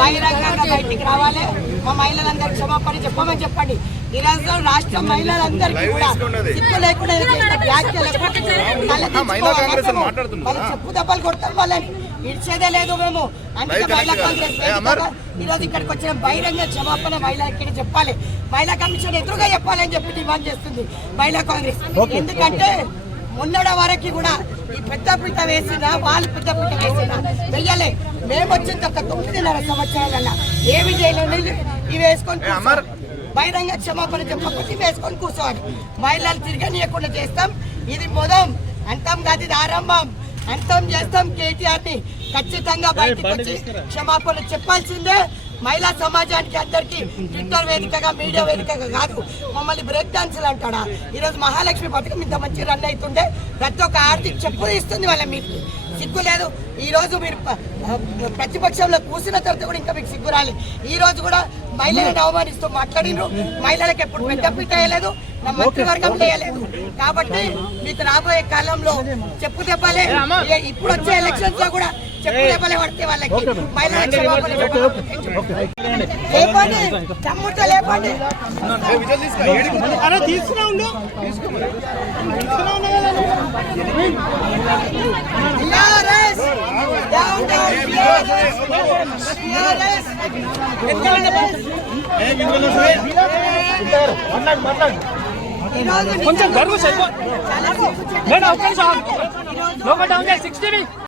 బహిరంగంగా బయటికి రావాలి. మా మహిళలందరికీ క్షమాపణ చెప్పమని చెప్పండి. ఈ రోజు రాష్ట్ర మహిళలందరికీ కూడా సిగ్గు లేకుండా. వాళ్ళు చెప్పు దెబ్బలు కొడతాం వాళ్ళని. ఇడిచేదే లేదు మేము. రైతు మహిళా కాంగ్రెస్ కాదు. ఏ అమర్? ఈ రోజు ఇక్కడికి వచ్చిన బహిరంగ క్షమాపణ మహిళా ఇక్కడ చెప్పాలి. మహిళా కమిషన్ ఎదురుగా చెప్పాలని చెప్పి డిమాండ్ చేస్తుంది మహిళా కాంగ్రెస్. ఎందుకంటే మొన్నడ వరకు కూడా ఈ పెద్ద పీట వేసినా వాళ్ళు పెద్ద పీట వేసినా వెయ్యలే. మేము వచ్చిన తర్వాత తొమ్మిదిన్నర సంవత్సరాల ఏమి చేయలేదు ఇవి వేసుకొని. బహిరంగ క్షమాపణ చెప్పకపోతే ఇవి వేసుకొని కూర్చోవాలి. మహిళలు తిరగనీయకుండా చేస్తాం. ఇది మొదం. అంతం కాదు ఇది ఆరంభం. అంతం చేస్తాం కేటీఆర్ని ఖచ్చితంగా బయటకు వచ్చి క్షమాపణ చెప్పాల్సిందే. మహిళా సమాజానికి అందరికీ ట్విట్టర్ వేదికగా మీడియా వేదికగా కాదు మమ్మల్ని బ్రేక్ డాన్సులు అంటాడా? ఈరోజు మహాలక్ష్మి పథకం ఇంత మంచి రన్ అవుతుండే ప్రతి ఒక్క ఆర్థిక చెప్పు ఇస్తుంది వాళ్ళ మీకు సిగ్గు లేదు. ఈరోజు మీరు ప్రతిపక్షంలో కూసిన తర్వాత కూడా ఇంకా మీకు సిగ్గు రాలి. ఈరోజు కూడా మహిళలను అవమానిస్తూ మాట్లాడినరు. మహిళలకు ఎప్పుడు పెద్ద పీట వేయలేదు నా మంత్రివర్గం వేయలేదు. కాబట్టి మీకు రాబోయే కాలంలో చెప్పు దెబ్బలే ఇప్పుడు వచ్చే ఎలక్షన్స్లో కూడా చెప్పు దెబ్బలే పడితే వాళ్ళకి. మహిళలకు లేపండి తమ్ముడితో లేపండి. కొంచెం గర్వ సరిపో మేడం సిగ్గు చెడ్డ ఒక్క నిమిషం లోపల డౌన్ చేసి సిక్స్టీ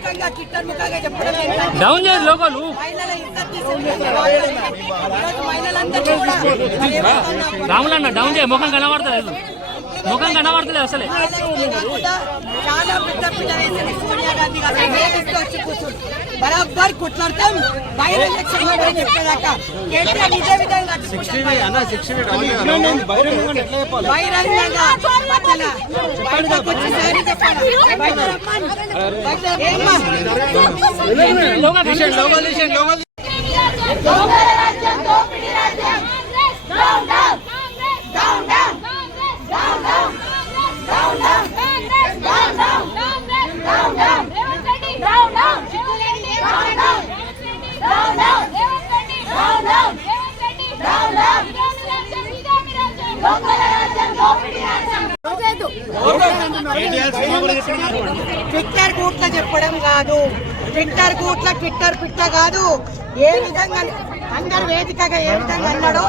డౌన్ చేసి లోకల్ రాములన్న డౌన్ చేయి ముఖం కనబడతలేదు. ముఖం కనబడతలేదు అసలే. చాలా పెద్ద పిల్ల వేసింది సోనియా గాంధీ గారు. వేధిస్తూ వచ్చి కూర్చుంది బరాబర్ కుట్లాడతాం. బహిరంగ క్షమాపణ చెప్పేదాకా. కేటీఆర్ ఇదే విధంగా బహిరంగంగా పక్కన బయటకు వచ్చి సారీ చెప్పాలి? బయట రమ్మని. బయట ఏమ్మా? లోకల్ తీసేయండి లోకల్ తీసేయండి లోకల్ ట్విట్టర్ గూట్ల చెప్పడం కాదు. ట్విట్టర్ గూట్ల ట్విట్టర్ పిట్ట కాదు. ఏ విధంగా అందరు వేదికగా ఏ విధంగా అన్నాడో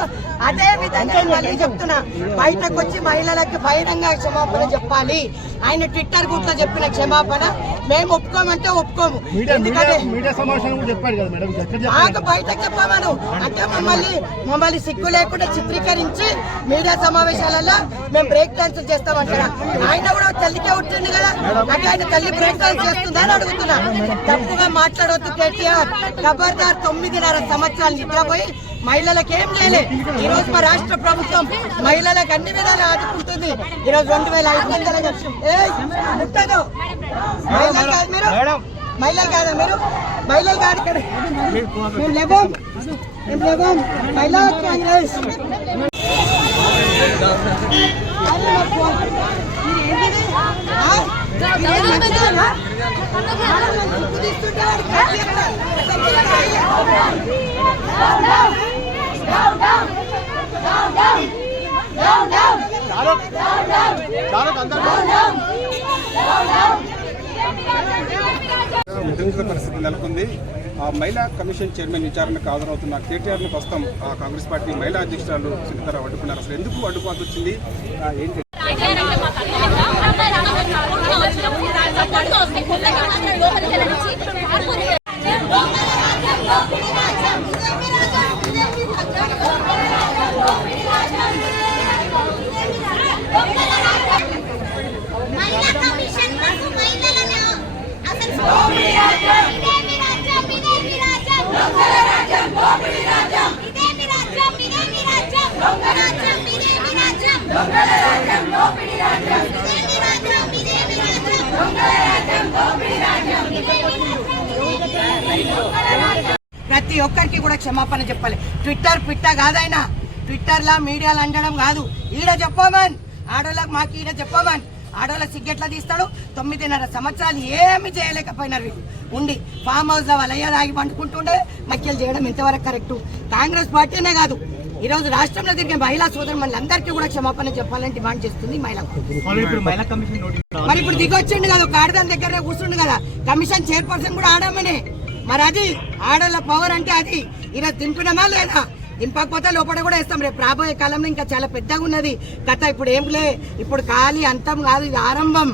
అదే విధంగా నేను మళ్ళీ చెప్తున్నా. బయటకు వచ్చి మహిళలకు బహిరంగ క్షమాపణ చెప్పాలి. ఆయన ట్విట్టర్ గూట్ల చెప్పిన క్షమాపణ మేము ఒప్పుకోమంటే ఒప్పుకోము. ఎందుకంటే? మాకు బయటకు చెప్పమను. అంటే మమ్మల్ని మమ్మల్ని సిగ్గు లేకుండా చిత్రీకరించి మీడియా సమావేశాలలో మేము బ్రేక్ డాన్స్ చేస్తామంటారా ఆయన కూడా తల్లికే ఉంటుంది కదా. అంటే ఆయన తల్లి బ్రేక్ డాన్స్ చేస్తుందా అని అడుగుతున్నా. తప్పుగా మాట్లాడవద్దు కేటీఆర్. ఖబర్దార్ తొమ్మిదిన్నర సంవత్సరాలు నిద్రపోయి మహిళలకు ఏం చేయలే ఈ రోజు మా రాష్ట్ర ప్రభుత్వం మహిళలకు అన్ని విధాలు ఆదుకుంటుంది ఈ రోజు రెండు వేల ఐదు వందల ముట్టదు మహిళలు కాదు మీరు మహిళలు కాదా మీరు మహిళలు కాదు ఇక్కడ మేము లేవం మేము లేవం మహిళా కాంగ్రెస్ అరే ఉద్రిక్త పరిస్థితి నెలకొంది ఆ మహిళా కమిషన్ చైర్మన్ విచారణకు హాజరవుతున్న కేటీఆర్ను ప్రస్తుతం ఆ కాంగ్రెస్ పార్టీ మహిళా అధ్యక్షురాలు సునీతారావు అడ్డుకున్నారు అసలు ఎందుకు అడ్డుకోవాల్సి వచ్చింది ఏంటి ప్రతి ఒక్కరికి కూడా క్షమాపణ చెప్పాలి. ట్విట్టర్ పిట్ట కాదైనా ట్విట్టర్లా మీడియాలో అండడం కాదు. ఈడ చెప్పమన్ ఆడోళ్ళకి మాకు ఈడ చెప్పమన్. ఆడోళ్ళ సిగ్గెట్లా తీస్తాడు. తొమ్మిదిన్నర సంవత్సరాలు ఏమి చేయలేకపోయినారు వీళ్ళు. ఉండి ఫామ్ హౌస్లో వాళ్ళు అయ్యా తాగి పండుకుంటుండే మక్యలు చేయడం ఎంతవరకు కరెక్ట్ కాంగ్రెస్ పార్టీనే కాదు. ఈ రోజు రాష్ట్రంలో తిరిగే మహిళా సోదరు మనందరికీ కూడా క్షమాపణ చెప్పాలని డిమాండ్ చేస్తుంది మహిళ మరి ఇప్పుడు దిగొచ్చిండు కదా ఒక ఆడదాని దగ్గర కూర్చుండు కదా. కమిషన్ చైర్పర్సన్ కూడా ఆడమనే. మరి అది ఆడల పవర్ అంటే అది. ఈరోజు దింపినమా లేదా? దింపకపోతే లోపల కూడా వేస్తాం. రేపు రాబోయే కాలంలో ఇంకా చాలా పెద్దగా ఉన్నది. కథ ఇప్పుడు ఏం లే ఇప్పుడు ఖాళీ అంతం కాదు ఇది ఆరంభం.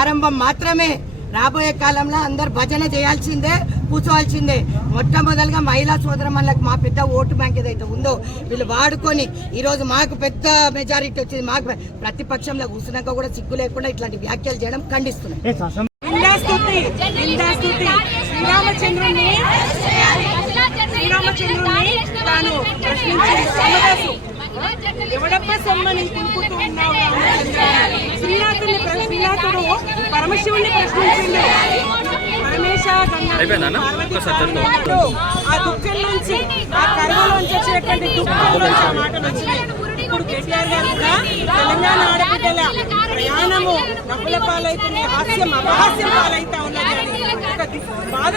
ఆరంభం మాత్రమే. రాబోయే కాలంలో అందరు భజన చేయాల్సిందే కూర్చోవాల్సిందే. మొట్టమొదలుగా మహిళా సోదరమ్మలకు మా పెద్ద ఓటు బ్యాంక్ ఏదైతే ఉందో వీళ్ళు వాడుకొని ఈరోజు మాకు పెద్ద మెజారిటీ వచ్చింది. మాకు ప్రతిపక్షంలో కూర్చున్నాక కూడా సిగ్గు లేకుండా ఇట్లాంటి వ్యాఖ్యలు చేయడం ఖండిస్తున్నాం. శ్రీరామచంద్రుని శ్రీరామచంద్రుని తాను ప్రశ్నించింది. రామదాసు ఎవడప్ప సొమ్మని తింపుతూ ఉన్నావు శ్రీనాథుని శ్రీనాథుడు పరమశివుని ప్రశ్నించిండు. పరమేశ పార్వతీ. ఆ దుఃఖం నుంచి ఆ కరువులోంచి వచ్చినటువంటి దుఃఖంలోంచి ఆ మాటలు వచ్చినాయి. ఇప్పుడు కేటీఆర్ గారు కూడా తెలంగాణ ఆడబిడ్డల ప్రయాణము నవ్వుల పాలైతుంది హాస్యం అపహాస్యం పాలైతా ఉన్నది అని. ఒక బాధ